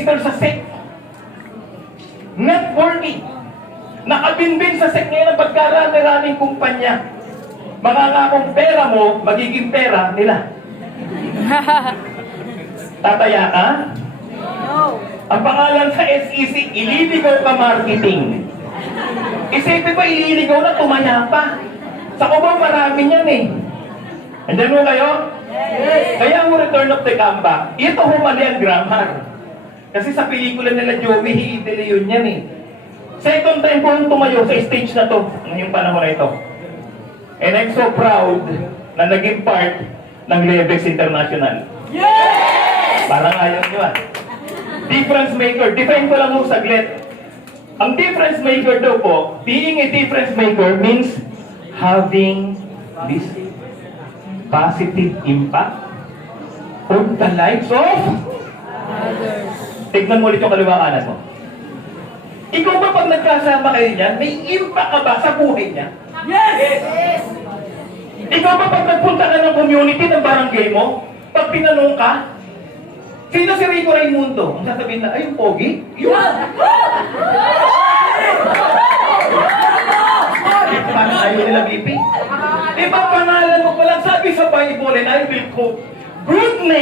nakaregister sa SEC. Networking. Nakabinbin sa SEC ngayon ang pagkarami-raming kumpanya. Makakakong pera mo, magiging pera nila. Tataya ka? No. Ang pangalan sa SEC, ililigaw ka marketing. Isipin mo, ililigaw na tumaya pa. Sa Cubao, marami niyan eh. Andiyan mo kayo? Yes. Kaya ang Return of the Comeback, ito humali ang grammar. Kasi sa pelikula nila Joey He De Leon yan eh. Second time ko tumayo sa stage na to, ngayong panahon na ito. And I'm so proud na naging part ng Levex International. Yes! Parang ayaw nyo ah. Difference maker. Define ko lang mo saglit. Ang difference maker daw po, being a difference maker means having this positive impact on the lives of Others. Tignan mo ulit yung kaliwa kanan mo. Ikaw ba pag nagkasama kayo niyan, may impact ka ba sa buhay niya? Yes! Ikaw ba pag nagpunta ka ng community ng barangay mo, pag tinanong ka, sino si Rico Raimundo? Ang sasabihin na, ay, yung pogi? Yun! Parang ayaw nila, BP. Di ba pangalan mo palang sabi sa Bible, and I will quote, good name